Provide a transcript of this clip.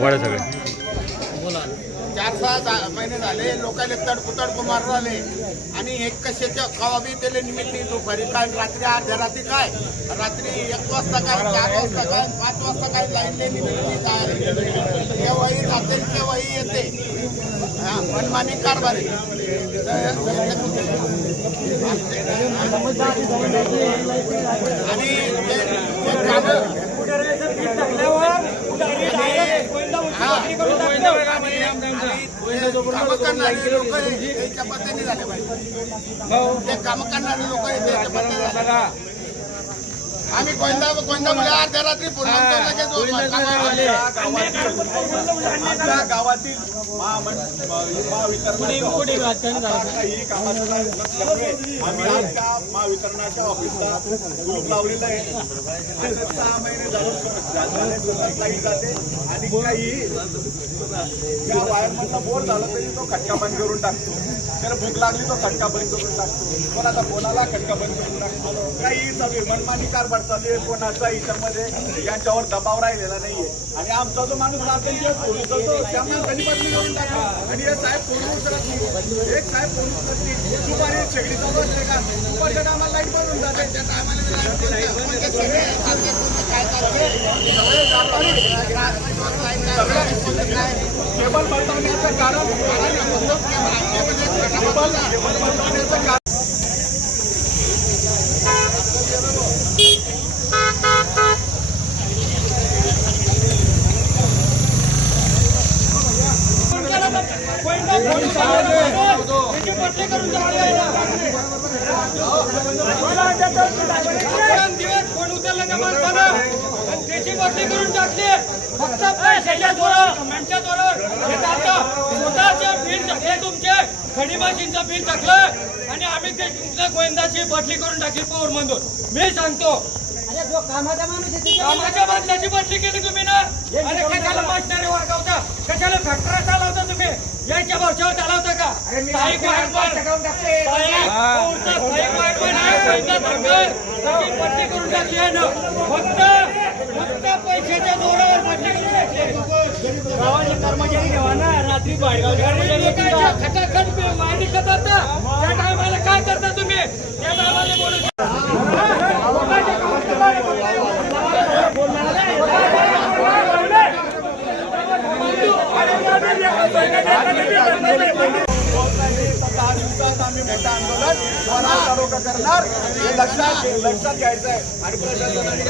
बडे सगळे 4-6 महिने झाले लोकांना तडकुतड कुमार झाले आणि एक कशाच्या खावाबी त्याला निमित्त दुपारी काय रात्री अर्ध्या रात्री काय रात्री 1 वाजता काय 4 वाजता काय 5 वाजता काय लाईन निमित्त काय केव्हाही जाते केव्हाही येते मनमानी कारभारी आणि काम करणारे लोक त्याच्या पद्धतीने झाले पाहिजे ते काम करणारे लोक त्याच्या पद्धतीने आम्ही गोंदा मुले अर्ध्या रात्री पूर्ण आमच्या गावातील आम्ही आमच्या महावितरणाच्या ऑफिसला कुलूप लावलेलं आहे. 6 महिने झाले जाते आणि काही त्या वायरमधला बोर झाला तरी तो खटका बंद करून टाकतो. त्याला भूक लागली तो खटका बंद करून टाकतो. कोणाचा कोणाला खटका बंद करून टाकतो. काही चालू आहे मनमानी कारभार चालू आहे. कोणाचा याच्यामध्ये यांच्यावर दबाव राहिलेला नाहीये आणि आमचा जो माणूस राहतो पोलीस होतो त्यांना कधी बदली करून टाका आणि हे साहेब फोन करत नाही. एक साहेब फोन करत नाही दुपारी शेगडी चालू असते का दुपारच्या टायमाला लाईट बंद होऊन जाते. त्या टायमाला केबल बदलवण्याचं कारण त्याची बदली करून टाकली फक्त पैशाच्या जोरावर कमेंटच्या जोरावर स्वतःचे बिल टाकले तुमचे खडीबाजींचं बिल टाकलं आणि आम्ही ते तुमच्या गोविंदाची बदली करून टाकली पॉवर मधून. मी सांगतो कामाच्या माणसाची बदली केली तुम्ही ना. अरे कशाला मास्टरी वागवता कशाला फॅक्टरी चालवता तुम्ही याच्या वर्षावर चालवता का बदली करून टाकली आहे ना फक्त पैशाच्या जोरावर बदली करून टाकली. गावाचे कर्मचारी ठेवा ना रात्री खटाखट माहिती करता त्या टायमाला काय करता तुम्ही त्या टायमाला बोलू आम्ही मोठं आंदोलन करणार हे लक्षात घ्यायचं आहे आणि प्रशासनाने